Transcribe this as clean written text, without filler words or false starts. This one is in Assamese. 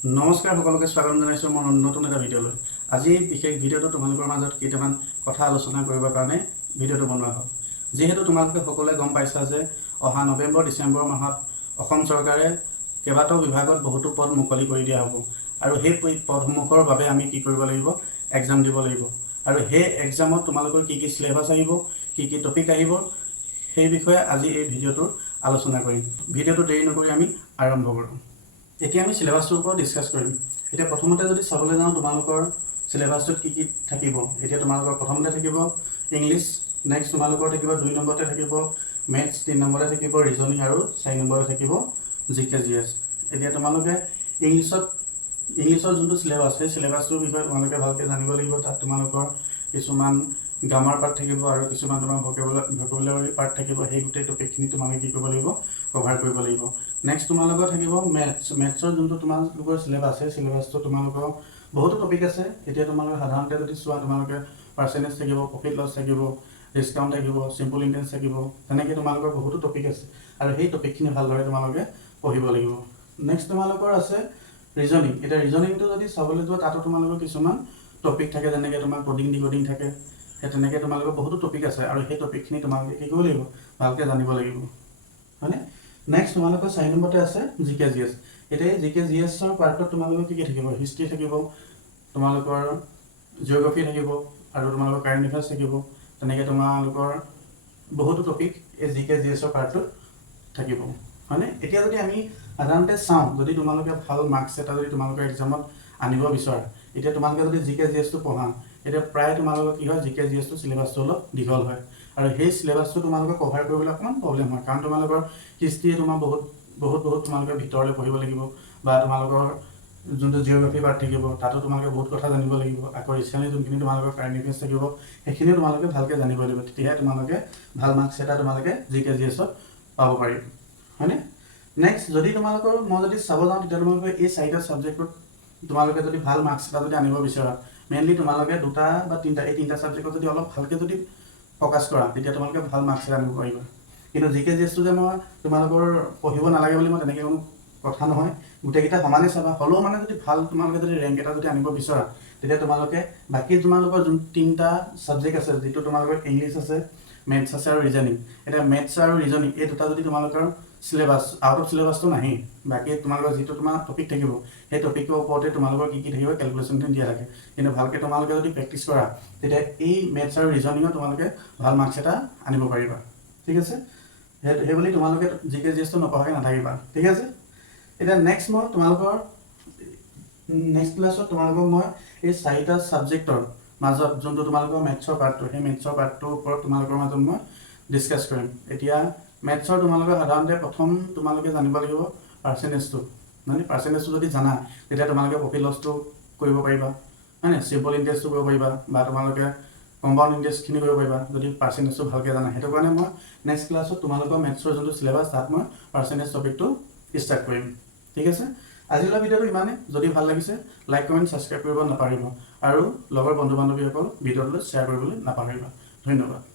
নমস্কাৰ সকলোকে স্বাগতম জনাইছোঁ মোৰ নতুন এটা ভিডিঅ'লৈ। আজি বিশেষ ভিডিঅ'টো তোমালোকৰ মাজত কেইটামান কথা আলোচনা কৰিবৰ কাৰণে ভিডিঅ'টো বনোৱা হ'ল। যিহেতু তোমালোকে সকলোৱে গম পাইছা যে অহা নৱেম্বৰ ডিচেম্বৰ মাহত অসম চৰকাৰে কেইবাটাও বিভাগত বহুতো পদ মুকলি কৰি দিয়া হ'ব আৰু সেই পদসমূহৰ বাবে আমি কি কৰিব লাগিব, এক্সাম দিব লাগিব। আৰু সেই এক্সামত তোমালোকৰ কি কি চিলেবাছ আহিব, কি কি টপিক আহিব, সেই বিষয়ে আজি এই ভিডিঅ'টোৰ আলোচনা কৰিম। ভিডিঅ'টো দেৰি নকৰি আমি আৰম্ভ কৰোঁ। এতিয়া আমি চিলেবাছটোৰ ওপৰত ডিছকাছ কৰিম। এতিয়া প্ৰথমতে যদি চাবলৈ যাওঁ তোমালোকৰ চিলেবাছটোত কি কি থাকিব, এতিয়া তোমালোকৰ প্ৰথমতে থাকিব ইংলিছ, নেক্সট তোমালোকৰ থাকিব 2 নম্বৰতে থাকিব মেথছ, 3 নম্বৰতে থাকিব ৰিজনিং আৰু 4 নম্বৰতে থাকিব জিকে জিএছ। এতিয়া তোমালোকে ইংলিছৰ যোনটো চিলেবাছ, সেই চিলেবাছটোৰ বিষয়ে তোমালোকে ভালকৈ জানিব লাগিব। তাত তোমালোকৰ কিছুমান গ্ৰামাৰ পাৰ্ট থাকিব আৰু কিছুমান তোমাৰ ভকেবুলাৰী পাৰ্ট থাকিব। সেই গোটেই টপিকখিনি তোমালোকে কি কৰিব লাগিব, কভাৰ কৰিব লাগিব। নেক্সট তোমালোকৰ থাকিব মেথছৰ যোনটো তোমালোকৰ চিলেবাছ, সেই চিলেবাছটো তোমালোকৰ বহুতো টপিক আছে। এতিয়া তোমালোকে সাধাৰণতে যদি চোৱা তোমালোকে পাৰ্চেণ্টেজ থাকিব, প্ৰফিট লছ থাকিব, ডিছকাউণ্ট থাকিব, চিম্পল ইণ্টেন্স থাকিব, তেনেকৈ তোমালোকৰ বহুতো টপিক আছে আৰু সেই টপিকখিনি ভালদৰে তোমালোকে পঢ়িব লাগিব। নেক্সট তোমালোকৰ আছে ৰিজনিং। এতিয়া ৰিজনিংটো যদি চাবলৈ যোৱা তাতো তোমালোকৰ কিছুমান টপিক থাকে, যেনেকৈ তোমাৰ কোডিং ডিকোডিং থাকে। সেই তেনেকৈ তোমালোকৰ বহুতো টপিক আছে আৰু সেই টপিকখিনি তোমালোকে কি কৰিব লাগিব, ভালকৈ জানিব লাগিব, হয়নে? নেক্সট তোমালোকৰ 4 নম্বৰতে আছে জিকে জিএছ। এতিয়া জিকে জিএছৰ পাৰ্টত তোমালোকৰ কি কি থাকিব, হিষ্ট্ৰী থাকিব, তোমালোকৰ জিঅ'গ্ৰাফী থাকিব আৰু তোমালোকৰ কাৰেণ্ট এফেয়াৰ্ছ থাকিব। তেনেকৈ তোমালোকৰ বহুতো টপিক এই জিকে জিএছৰ পাৰ্টটোত থাকিব, হয়নে? এতিয়া যদি আমি সাধাৰণতে চাওঁ, যদি তোমালোকে ভাল মাৰ্কছ এটা যদি তোমালোকৰ এক্সামত আনিব বিচৰা, এতিয়া তোমালোকে যদি জিকে জিএছটো পঢ়া, এতিয়া প্ৰায় তোমালোকৰ কি হয়, জিকে জিএছটো চিলেবাছটো অলপ দীঘল হয় আৰু সেই চিলেবাছটো তোমালোকে কভাৰ কৰিবলৈ অকণমান প্ৰব্লেম হয়। কাৰণ তোমালোকৰ হিষ্ট্ৰীয়ে তোমাৰ বহুত তোমালোকে ভিতৰলৈ পঢ়িব লাগিব, বা তোমালোকৰ যোনটো জিঅ'গ্ৰাফী পাৰ্ট থাকিব তাতো তোমালোকে বহুত কথা জানিব লাগিব। আকৌ ৰিচেণ্টলি যোনখিনি তোমালোকৰ কাৰেণ্ট এফেয়াৰ্ছ থাকিব সেইখিনিও তোমালোকে ভালকৈ জানিব লাগিব। তেতিয়াহে তোমালোকে ভাল মাৰ্কছ এটা তোমালোকে জিকে জিএছত পাব পাৰিব, হয়নে? নেক্সট যদি তোমালোকৰ মই যদি চাব যাওঁ, তেতিয়া তোমালোকে এই 4টা ছাবজেক্টত তোমালোকে যদি ভাল মাৰ্কছ এটা যদি আনিব বিচৰা, মেইনলি তোমালোকে 2টা বা 3টা, এই 3টা ছাবজেক্টত যদি অলপ ভালকৈ যদি ফ'কাছ কৰা, তেতিয়া তোমালোকে ভাল মাৰ্কছ এটা আনিব পাৰিবা। কিন্তু জিকে জিএছটো যে মই তোমালোকৰ পঢ়িব নালাগে বুলি মই তেনেকৈ কোনো কথা নহয়, গোটেইকেইটা সমানে চাবা। হ'লেও মানে যদি ভাল তোমালোকে যদি ৰেংক এটা যদি আনিব বিচৰা, তেতিয়া তোমালোকে বাকী তোমালোকৰ যোন 3টা ছাবজেক্ট আছে, যিটো তোমালোকৰ ইংলিছ আছে, মেথছ আছে আৰু ৰিজনিং। এতিয়া মেথছ আৰু ৰিজনিং এই দুটা যদি তোমালোকৰ চিলেবাছ আউট অফ চিলেবাছটো নাহে, বাকী তোমালোকৰ যিটো তোমাৰ টপিক থাকিব সেই টপিকৰ ওপৰতে তোমালোকৰ কি কি থাকিব, কেলকুলেশ্যনখিনি দিয়া থাকে। কিন্তু ভালকৈ তোমালোকে যদি প্ৰেক্টিছ কৰা, তেতিয়া এই মেথছ আৰু ৰিজনিঙত তোমালোকে ভাল মাৰ্কছ এটা আনিব পাৰিবা, ঠিক আছে? সেইবুলি তোমালোকে জিকে জিএছটো নপঢ়াকৈ নাথাকিবা, ঠিক আছে? এতিয়া নেক্সট মই তোমালোকৰ নেক্সট ক্লাছত তোমালোকক মই এই 4টা ছাবজেক্টৰ মাজত যোনটো তোমালোকৰ মেথছৰ পাৰ্টটো, সেই মেথছৰ পাৰ্টটোৰ ওপৰত তোমালোকৰ মাজত মই ডিছকাছ কৰিম। এতিয়া মেথছৰ তোমালোকে সাধাৰণতে প্ৰথম তোমালোকে জানিব লাগিব পাৰ্চেণ্টেজটো, মানে পাৰ্চেণ্টেজটো যদি জানা, তেতিয়া তোমালোকে প্ৰফিট লছটো কৰিব পাৰিবা, হয়নে? চিম্পল ইণ্টাৰেষ্টটো কৰিব পাৰিবা, বা তোমালোকে কম্পাউণ্ড ইণ্টাৰেষ্টখিনি কৰিব পাৰিবা যদি পাৰ্চেণ্টেজটো ভালকৈ জানা। সেইটো কাৰণে মই নেক্সট ক্লাছত তোমালোকৰ মেথছৰ যোনটো চিলেবাছ, তাত মই পাৰ্চেণ্টেজ টপিকটো ষ্টাৰ্ট কৰিম, ঠিক আছে? আজিলৈ ভিডিঅ'টো ইমানে। যদি ভাল লাগিছে লাইক কমেণ্ট ছাবস্ক্ৰাইব কৰিব নাপাহৰিব আৰু লগৰ বন্ধু বান্ধৱীসকল ভিডিঅ'টোলৈ শ্বেয়াৰ কৰিবলৈ নাপাহৰিবা। ধন্যবাদ।